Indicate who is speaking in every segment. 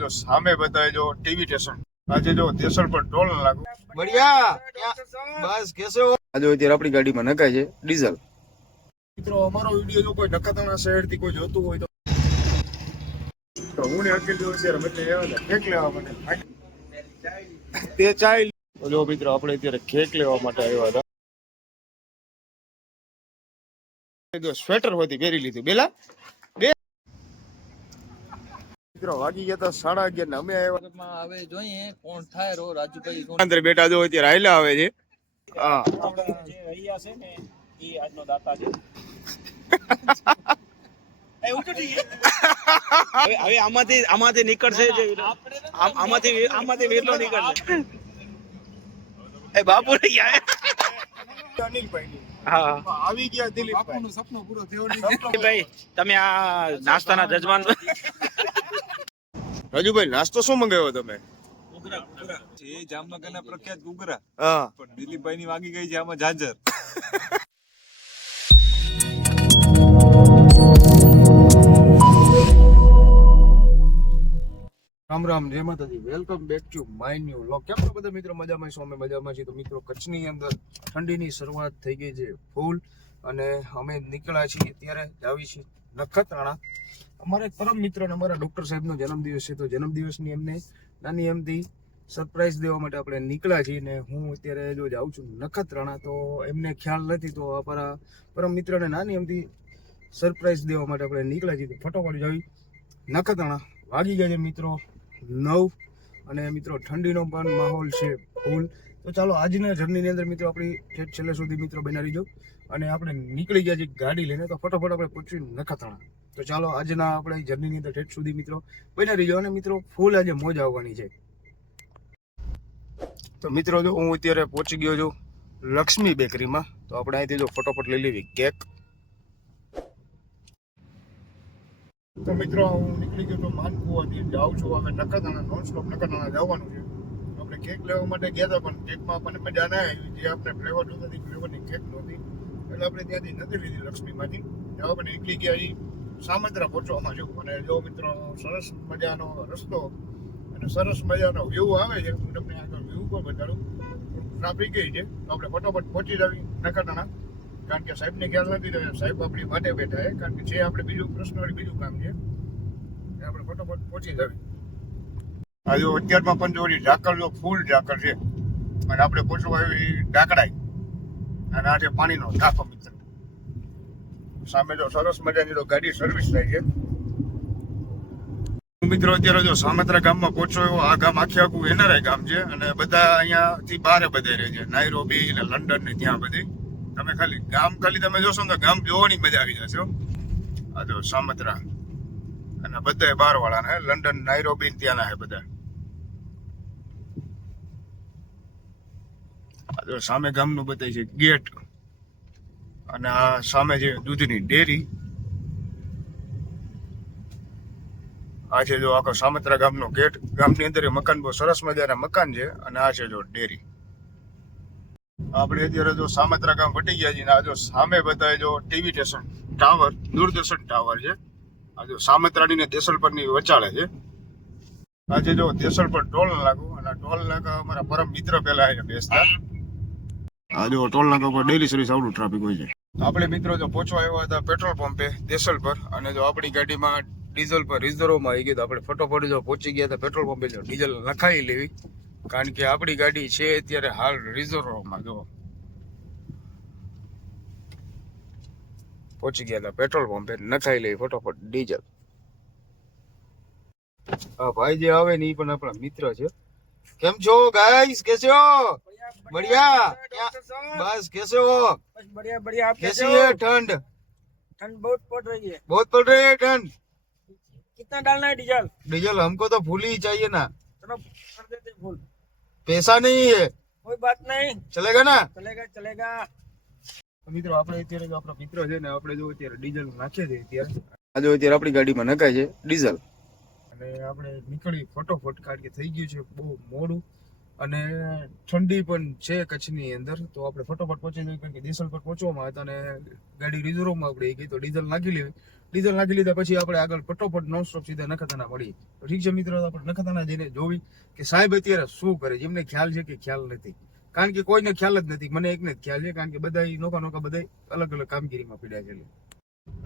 Speaker 1: જો સામે બતાવે જો ટીવી સ્ટેશન આજે જો સ્ટેશન પર ટોલ લાગુ.
Speaker 2: બઢિયા બસ કેસો?
Speaker 1: આજે અત્યારે આપણી ગાડીમાં નખાય છે ડીઝલ. મિત્રો અમારો વીડિયો જો કોઈ નકાતાના શહેરથી કોઈ જોતું હોય તો હું ને અકીલ જોઉં છે રમત લેવા કેક લેવા માટે. તે ચાઈ જો મિત્રો આપણે અત્યારે કેક લેવા માટે આવ્યા હતા. સ્વેટર હોતી પહેરી લીધું. બેલા. મિત્રો વાગી ગયા હતા સાડા અગિયાર ને. અમે આવ્યા
Speaker 2: હવે જોઈએ કોણ થાય રો રાજુભાઈ
Speaker 1: અંદર બેઠા જો અત્યારે હાલ્યા આવે છે. હા.
Speaker 3: જે રહ્યા છે ને એ આજનો દાતા છે.
Speaker 4: હવે હવે આમાંથી આમાંથી નીકળશે આમાંથી આમાંથી વેલો નીકળશે. એ બાપુ નહીં હા.
Speaker 1: આવી ગયા દિલીપ
Speaker 2: બાપુનું સપનું પૂરું થયું
Speaker 4: ભાઈ તમે આ નાસ્તાના જજમાન
Speaker 1: રાજુભાઈ નાસ્તો શું મંગાવ્યો તમે?
Speaker 5: એ જામનગરના પ્રખ્યાત ઘૂઘરા
Speaker 1: હા.
Speaker 5: પણ દિલીપભાઈ ની વાગી ગઈ છે આમાં જાજર.
Speaker 1: રામ રામ જય માતાજી. Welcome back to my new vlog કેમ છો બધા મિત્રો? મજામાં છો? અમે મજામાં છીએ. તો મિત્રો કચ્છની અંદર ઠંડીની શરૂઆત થઈ ગઈ છે. ફૂલ અને અમે નીકળ્યા છીએ ત્યારે જાવી છીએ નખત્રાણા. અમારા એક પરમ મિત્ર અને અમારા ડૉક્ટર સાહેબનો જન્મદિવસ છે. તો જન્મદિવસની એમને નાની એમથી સરપ્રાઈઝ દેવા માટે આપણે નીકળ્યા છીએ ને હું અત્યારે જો જાઉં છું નખત્રાણા, તો એમને ખ્યાલ નથી, તો અમારા પરમ મિત્રને નાની એમથી સરપ્રાઈઝ દેવા માટે આપણે નીકળ્યા છીએ. તો ફટોફટ જાવી. નખત્રાણા, વાગી ગયા છે મિત્રો નવ અને મિત્રો ઠંડીનો પણ માહોલ છે ફૂલ. તો ચાલો, આજના જર્નીની અંદર મિત્રો આપણી છેલ્લે સુધી મિત્રો બનાવી રહીજો અને આપણે નીકળી ગયા છે ગાડી લઈને, તો ફટાફટ આપણે પહોંચી નખત્રાણા. તો ચાલો, આજના આપણે જર્નીની અંદર ઠેઠ સુધી મિત્રો બનાવી રહીજો અને મિત્રો, ફૂલ આજે મોજ આવવાની છે. તો મિત્રો, જો હું અત્યારે પહોંચી ગયો છું લક્ષ્મી બેકરીમાં, તો આપણે અહીંથી જો ફટોફટ લઈ લેવી કેક. તો મિત્રો, હું નીકળી ગયો તો માનકુવાથી જાઉં છું. હવે નખત્રાણા નોન સ્ટોપ નખત્રાણા જવાનું છે. કેક લેવા માટે ગયા હતા, પણ કેકમાં આપણને મજા ના આવી. જે આપણે ફ્લેવર જોતા હતી ફ્લેવરની કેક નહોતી. એટલે આપણે ત્યાંથી નથી લીધી લક્ષ્મીમાંથી. હવે આપણે નીકળી ગયા એ સામંતરા પહોંચવામાં છું અને જો મિત્રો, સરસ મજાનો રસ્તો અને સરસ મજાનો વ્યૂ આવે છે, હું તમને આગળ વ્યૂ પણ બતાડું. ટ્રાફિક છે, તો આપણે ફટોફટ પહોંચી જવી નખત્રાણા. કારણ કે સાહેબને ખ્યાલ નથી સાહેબ આપણી માટે બેઠા છે. કારણ કે જે આપણે બીજું પ્રશ્ન બીજું કામ છે. આપણે ફટોફટ પહોંચી જવી. આ જો અત્યારમાં પણ જો ઝાકળ જો ફૂલ ઝાકળ છે, અને આપણે પહોંચવા એવી ડાકડાઈ અને આ છે પાણીનો ટાંકો મિત્ર. સામે જો સરસ મજાની જો ગાડી સર્વિસ થાય છે. મિત્રો અત્યારે જો સામત્રા ગામમાં પહોંચો એવો, આ ગામ આખે આખું એનઆરઆઈ ગામ છે, અને બધા અહીંયાથી બહાર બધે રહે છે. નાયરોબી ને લંડન ને ત્યાં બધી. તમે ખાલી ગામ ખાલી તમે જોશો ને ગામ જોવાની મજા આવી જશે. આ જો સામત્રા. અને બધા બાર વાળા ને લંડન નાયરોબી ત્યાંના હે બધા. સામે ગામનું બતાવી છે, ગેટ. અને આ સામે છે દૂધની ડેરી. આ છે જો આખો સામત્રા ગામનો ગેટ. ગામની અંદર મકાન બહુ સરસ મજાના મકાન છે અને આ છે જો ડેરી. આપણે અત્યારે જો સામત્રા ગામ વટી ગયા છીએ આ સામે બતાવે જો TV station tower, Doordarshan tower છે. આ જો સામત્રાની ને દેસલપરની વચાળે છે. આજે જો દેસલપર ટોલ લાગુ અને ટોલ નાકા અમારા પરમ મિત્ર પેલા બેસતા. આ ટોલ નાકા પર ડેલી સર્વિસ આવડું ટ્રાફિક હોય છે. આપણે મિત્રો જો પહોંચવા આવ્યા હતા પેટ્રોલ પંપે દેસલ પર, અને જો આપણી ગાડીમાં ડીઝલ પર રિઝર્વમાં આવી ગયું તો આપણે ફટોફટ જો પહોંચી ગયા હતા પેટ્રોલ પંપે જો ડીઝલ નખાઈ લેવી. કારણ કે આપણી ગાડી છે અત્યારે હાલ રિઝર્વમાં જો પહોંચી ગયા હતા પેટ્રોલ પંપે નખાઈ લેવી ફટોફટ ડીઝલ હા ભાઈ જે આવે ને એ પણ આપણા મિત્ર છે. કેમ છો ગાઈસ કે હો? बढ़िया क्या बस कैसे हो
Speaker 3: बस बढ़िया बढ़िया आप कैसे
Speaker 1: कैसी
Speaker 3: हो
Speaker 1: है ठंड
Speaker 3: ठंड बहुत पड़ रही है
Speaker 1: बहुत पड़ रही है ठंड
Speaker 3: कितना डालना है डीजल
Speaker 1: डीजल हमको तो फुल ही चाहिए ना
Speaker 3: चलो कर देते हैं फुल
Speaker 1: पैसा नहीं है
Speaker 3: कोई बात नहीं
Speaker 1: चलेगा ना
Speaker 3: चलेगा चलेगा
Speaker 1: મિત્રો આપણે અત્યારે જો આપણા મિત્ર છે ને આપણે જો અત્યારે ડીઝલ નાખીએ છીએ અત્યારે આ જો અત્યારે આપણી ગાડીમાં નખાય છે ડીઝલ અને આપણે નીકળી ફટોફટ કારણ કે થઈ ગયું છે બહુ મોડું અને ઠંડી પણ છે કચ્છની અંદર, તો આપણે ફટોફટ પહોંચી જઈએ, કારણ કે દેસલ પર પહોંચવામાં હતા અને ગાડી રિઝર્વમાં આપણે ગઈ તો ડીઝલ નાખી લેવી. ડીઝલ નાખી લીધા પછી આપણે આગળ ફટોફટ નોન સ્ટોપ સીધા નખત્રાણા મળી તો ઠીક છે મિત્રો આપણે નખત્રાણા જઈને જોવી કે સાહેબ અત્યારે શું કરે છે? એમને ખ્યાલ છે કે ખ્યાલ નથી. કારણ કે કોઈને ખ્યાલ જ નથી. મને એકને જ ખ્યાલ છે, કારણ કે બધા નોકા નોકા બધા અલગ અલગ કામગીરીમાં પીડ્યા છે.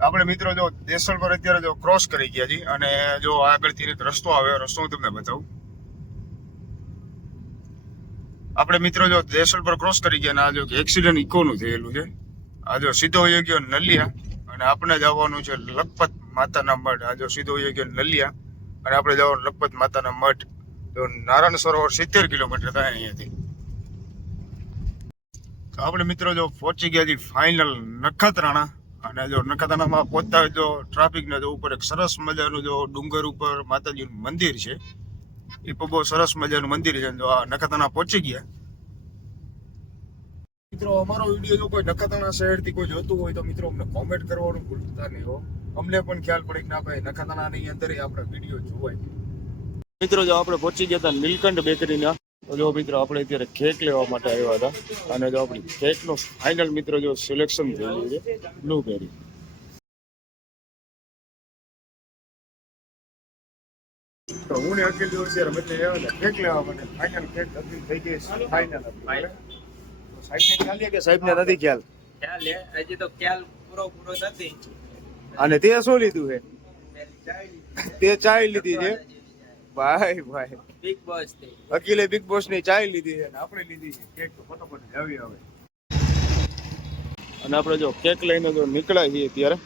Speaker 1: આપણે મિત્રો જો દેસલ પર અત્યારે જો ક્રોસ કરી ગયા છીએ અને જો આગળથી રસ્તો આવે રસ્તો હું તમને બતાવું. આપણે મિત્રો જો દેસલ પર ક્રોસ કરી ગયા આ જો એક્સિડન્ટ ઇકોનું થયેલું છે. આ જો સીધો વયો ગયો નલિયા અને આપણે જવાનું છે લખપત માતાના મઠ આ જો સીધો વયો ગયો નલિયા અને આપણે જવાનું લખપત માતાના મઠ તો નારાયણ સરોવર સિત્તેર કિલોમીટર થાય અહીંયાથી. તો આપણે મિત્રો જો પહોંચી ગયા છીએ ફાઇનલ નખત્રાણા અને જો નખત્રાણામાં પહોંચતા હોય તો ટ્રાફિક ને જો ઉપર એક સરસ મજાનું જો ડુંગર ઉપર માતાજીનું મંદિર છે. એ બહુ સરસ મજાનું મંદિર છે. જો આ નખત્રાણા પહોંચી ગયા. મિત્રો, અમારો વીડિયો જો કોઈ નખત્રાણા શહેરથી કોઈ જોતું હોય તો મિત્રો અમને કોમેન્ટ કરવાનું ભૂલતા નહીં હો. અમને પણ ખ્યાલ પડે કે ના ભાઈ, નખત્રાણાની અંદર આપણા વીડિયો જોવાય. મિત્રો, જો આપણે પહોંચી ગયા હતા નીલકંઠ બેકરીના. તો જો મિત્રો, આપણે અત્યારે કેક લેવા માટે આવ્યા હતા. અને જો આપણી કેકનો ફાઇનલ મિત્રો, જો સિલેક્શન થયેલું છે. બ્લુબેરી તો હું ને અખિલ જો અત્યારે બધે આવ્યા કેક લેવા માટે ફાઇનલ ફેંક અખિલ થઈ ગઈ ફાઇનલ સાહેબ ને ખ્યાલ છે કે સાહેબ ને નથી ખ્યાલ?
Speaker 2: ખ્યાલ હે હજી તો ખ્યાલ પૂરો પૂરો નથી.
Speaker 1: અને તે શું લીધું છે? તે ચાય લીધી. છે? ભાઈ ભાઈ.
Speaker 2: બિગ બોસ તે.
Speaker 1: અકીલે બિગ બોસની ચાય લીધી છે અને આપણે લીધી છે. કેક તો ફટાફટ આવી આવે. અને આપણે જો કેક લઈને જો નીકળ્યા છીએ ત્યારે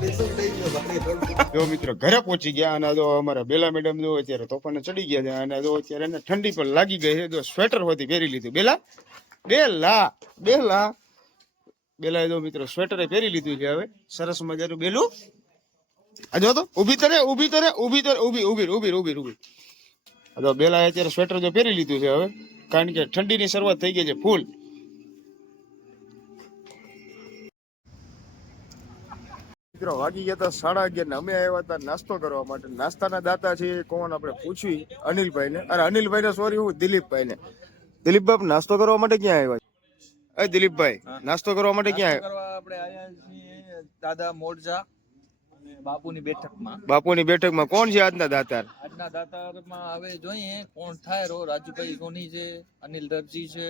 Speaker 1: જો મિત્રો, ઘરે પહોંચી ગયા અને જો અમારા બેલા મેડમ જો અત્યારે તોફાને ચડી ગયા છે અને જો અત્યારે એને ઠંડી પણ લાગી ગઈ છે. જો સ્વેટર હોતી પહેરી લીધું. બેલા? બેલા? બેલા? બેલા જો મિત્રો સ્વેટર પહેરી લીધું છે હવે. સરસ મજાનું બેલું. આ જો તો, ઊભી તરે ઊભી તરે ઊભી તરે, ઊભી ઊભી ઊભી ઊભી ઊભી. જો બેલા અત્યારે સ્વેટર જો પહેરી લીધું છે હવે. કારણ કે ઠંડીની શરૂઆત થઈ ગઈ છે, ફૂલ. મિત્રો વાગી ગયા હતા સાડા અગિયાર ને. અમે આવ્યા હતા નાસ્તો કરવા માટે. નાસ્તાના દાતા છે કોણ આપણે પૂછવી? અનિલભાઈ ને અરે અનિલભાઈ ને સોરી હું દિલીપભાઈ ને દિલીપભાઈ નાસ્તો કરવા માટે ક્યાં આવ્યા અરે દિલીપભાઈ નાસ્તો કરવા માટે ક્યાં આવ્યા?
Speaker 2: આપણે આયા છીએ દાદા મોરજા બાપુની બેઠકમાં.
Speaker 1: બાપુની બેઠકમાં. કોણ છે આજના દાતાર?
Speaker 2: આજના દાતારમાં હવે જોઈએ કોણ થાય. રો રાજુભાઈ સોની છે અનિલ દરજી છે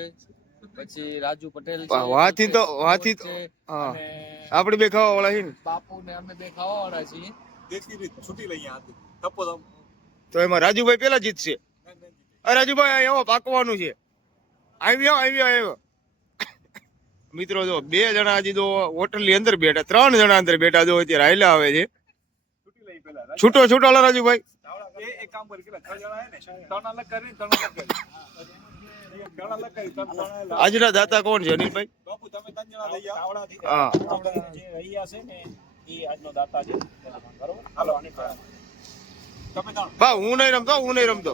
Speaker 2: પછી રાજુ પટેલ
Speaker 1: વાથી તો વાથી તો હા. આપણે બે ખાવા વાળા છીએ
Speaker 2: બાપુ ને અમે બે ખાવા વાળા છીએ
Speaker 5: રીત છૂટી લઈ આથી. થપ્પો થપ્પો.
Speaker 1: તો એમાં રાજુભાઈ પેલા જીતશે અરે રાજુભાઈ આવો પાકવાનું છે. આવ્યો આવ્યો આવ્યો મિત્રો જો બે જણા હજી તો હોટલની અંદર બેઠા ત્રણ જણા અંદર બેઠા જો અત્યારે હાલ્યા આવે છે.
Speaker 5: છૂટી લઈ પેલા
Speaker 1: છૂટો રાજુભાઈ.
Speaker 5: એ એક કામ કરી કેટલા? ત્રણ જણા હે ને? ત્રણ અલગ કરી ત્રણ અલગ કરી.
Speaker 1: આજના દાતા કોણ છે? અનિલભાઈ?
Speaker 5: બાપુ તમે ત્રણ જણા આવો.
Speaker 3: તાવડાથી
Speaker 1: હા
Speaker 3: જે રહ્યા છે ને એ આજનો દાતા છે. બરોબર? હાલો અનિલભાઈ
Speaker 5: તમે ત્રણ
Speaker 1: બા હું નહીં રમતો હું નહીં રમતો.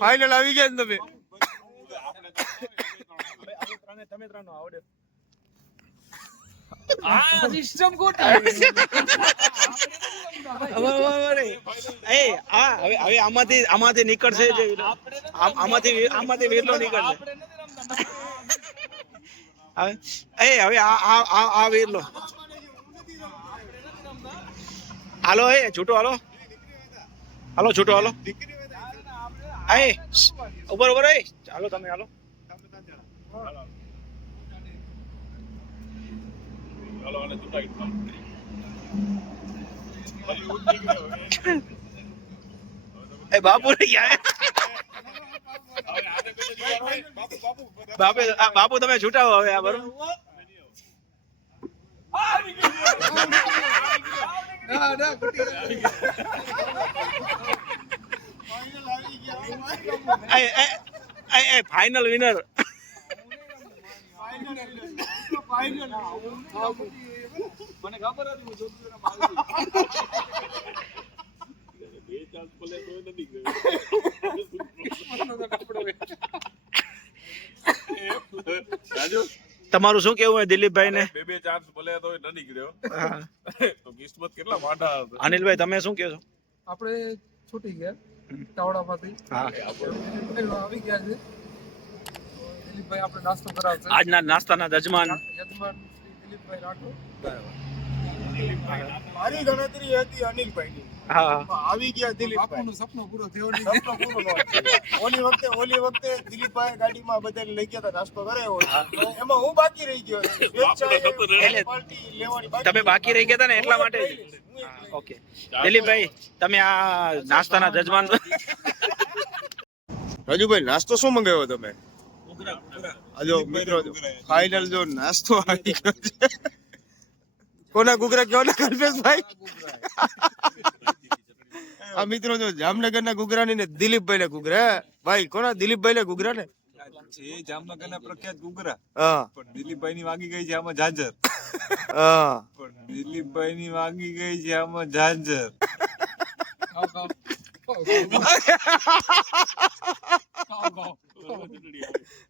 Speaker 1: ફાઇનલ આવી ગયા ને તમે.
Speaker 3: તમે ત્રણ આવડે.
Speaker 2: આ સિસ્ટમ ખોટી
Speaker 4: એ આ હવે આમાંથી આમાંથી નીકળશે જે આમાંથી આમાંથી વેલો નીકળશે. હવે એ હવે આ આ આ આ હાલો એ છૂટો હાલો. હાલો છૂટો હાલો. એ ઉપર ઉપર એ. ચાલો તમે હાલો.
Speaker 5: હાલો
Speaker 4: એ યાર
Speaker 5: હવે આને કોઈ દીકરો હોય, બાપુ બાપુ
Speaker 4: બાપુ તમે છૂટાવો હવે આ બરોબર? એ
Speaker 5: બે ચાન્સ ભલે નથી ગયો.
Speaker 4: તમારું શું કેવું હોય દિલીપભાઈ ને
Speaker 5: બે બે ચાન્સ ભલે તો ન નીકળ્યો તો કિસ્મત કેટલા માઠા હતા.
Speaker 4: અનિલભાઈ તમે શું કહો છો?
Speaker 6: આપણે છૂટી ગયા તાવડામાંથી
Speaker 4: હા.
Speaker 6: આવી ગયા છે. દિલીપભાઈ આપણે નાસ્તો કરાવશે.
Speaker 4: આજના નાસ્તાના યજમાન.
Speaker 6: યજમાન શ્રી દિલીપભાઈ રાઠોડ.
Speaker 1: મારી ગણતરી હતી અનિલભાઈની.
Speaker 4: હા.
Speaker 1: આવી ગયા દિલીપભાઈ.
Speaker 6: બાપુનું સપનું પૂરો થયો નહીં.
Speaker 1: સપનો પૂરો ન ઓલી વખતે ઓલી વખતે દિલીપભાઈ ગાડીમાં બધાને લઈ ગયા હતા નાસ્તો કરાયો એમાં હું બાકી રહી ગયો
Speaker 4: તમે બાકી રહી ગયા હતા ને એટલા માટે? ઓકે. દિલીપભાઈ તમે આ નાસ્તાના જજમાન
Speaker 1: રાજુભાઈ નાસ્તો શું મંગાવ્યો તમે? આજો મિત્રો ફાઇનલ જો નાસ્તો આવી ગયો છે. કોના ગુગરા કયો ને કલ્પેશભાઈ? આ મિત્રો જો જામનગરના ગુગરા ને દિલીપભાઈ ના ગુગરા ભાઈ કોના? દિલીપભાઈ ના ગુગરા ને?
Speaker 7: છે જામનગરના પ્રખ્યાત
Speaker 1: ગુગરા
Speaker 7: પણ દિલીપભાઈ ની વાગી ગઈ છે આમાં ઝાંઝર
Speaker 1: હા.
Speaker 7: પણ દિલીપભાઈ ની વાગી ગઈ છે આમાં ઝાંઝર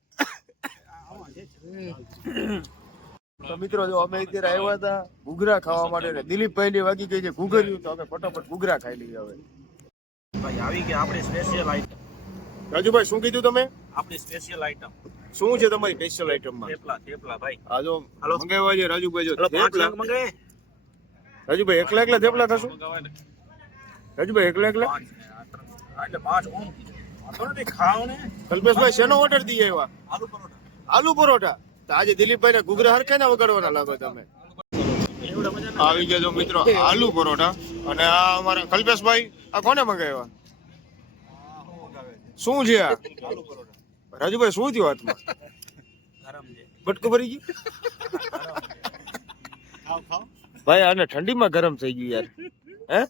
Speaker 1: તો મિત્રો જો અમે અત્યારે આવ્યા હતા ઘૂઘરા ખાવા માટે દિલીપભાઈ ની વાગી ગઈ છે ઘૂઘર્યું તો અમે ફટાફટ ઘૂઘરા ખાઈ લઈએ હવે.
Speaker 4: ભાઈ આવી ગયા આપણે સ્પેશિયલ આઈટમ
Speaker 1: રાજુભાઈ શું કીધું તમે?
Speaker 4: આપણી સ્પેશિયલ આઈટમ
Speaker 1: શું છે તમારી સ્પેશિયલ આઈટમમાં
Speaker 4: થેપલા થેપલા ભાઈ.
Speaker 1: આ જો. મંગાવ્યા છે રાજુભાઈ જો થેપલા.
Speaker 4: મંગાવે?
Speaker 1: રાજુભાઈ એકલા એકલા થેપલા ખાશું? રાજુભાઈ એકલા એકલા?
Speaker 4: એટલે પાંચ ઓમ.
Speaker 1: કલ્પેશભાઈ શેનો ઓર્ડર દઈએ એવા
Speaker 4: આલુ પરોઠા.
Speaker 1: આલુ પરોઠા. તો આજે દિલીપભાઈ ને ગુગરા હરખે ના વગાડવાના લાગો તમે. આવી ગયા જો મિત્રો આલુ પરોઠા. અને આ અમારા કલ્પેશભાઈ આ કોને મંગાવ્યા? શું છે આ? રાજુભાઈ શું થયું હાથમાં? બટકું ભરી ગયું? ભાઈ આને ઠંડીમાં ગરમ થઈ ગયું યાર. હે?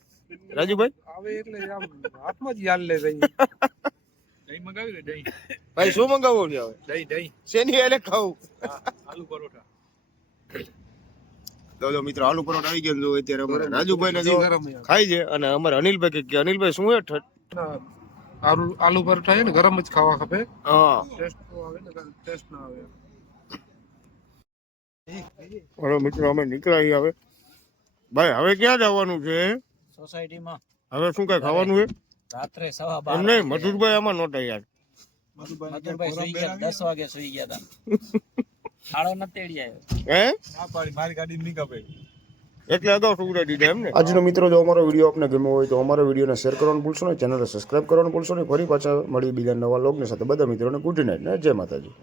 Speaker 1: રાજુભાઈ?
Speaker 6: આવે એટલે આમ હાથમાં જ યાર લે જઈએ
Speaker 4: દહીં મંગાવી દહીં.
Speaker 1: ભાઈ શું મંગાવવું છે હવે?
Speaker 4: દહીં દહીં.
Speaker 1: શેની એટલે ખાવું?
Speaker 4: આલુ પરોઠા.
Speaker 1: તો મિત્રો આલુ પરોઠા આવી ગયા ને જો અત્યારે અમારે રાજુભાઈ ને જો. ખાઈ છે અને અમારે અનિલભાઈ કે- અનિલભાઈ શું હે
Speaker 6: આલુ આલુ પરોઠા છે ને ગરમ જ ખાવા ખપે.
Speaker 1: હા.
Speaker 6: ટેસ્ટ તો આવે ને ટેસ્ટ ના આવે.
Speaker 1: હવે મિત્રો અમે નીકળ્યા હવે. ભાઈ હવે ક્યાં જવાનું છે?
Speaker 2: સોસાયટીમાં.
Speaker 1: હવે શું કઈ ખાવાનું છે?
Speaker 2: રાત્રે સવા
Speaker 1: બાર નહીં મધુરભાઈ આમાં નહોતા યાર
Speaker 2: મધુરભાઈ સુઈ ગયા દસ વાગે સુઈ ગયા હતા ખાડો ન તેડી આવ્યો.
Speaker 1: હે?
Speaker 7: ના પાડી મારી ગાડી નહીં કપે
Speaker 1: એટલે અગાઉ સુવડાવી દીધા એમ ને આજનો મિત્રો જો અમારો વીડિયો આપને ગમ્યો હોય તો અમારા વિડીયોને શેર કરવાનું ભૂલશો નહીં ચેનલને સબસ્ક્રાઇબ કરવાનું ભૂલશો નહીં. ફરી પાછા મળી બીજા નવા લોગની સાથે. બધા મિત્રોને ગુડ નાઇટ ને જય માતાજી.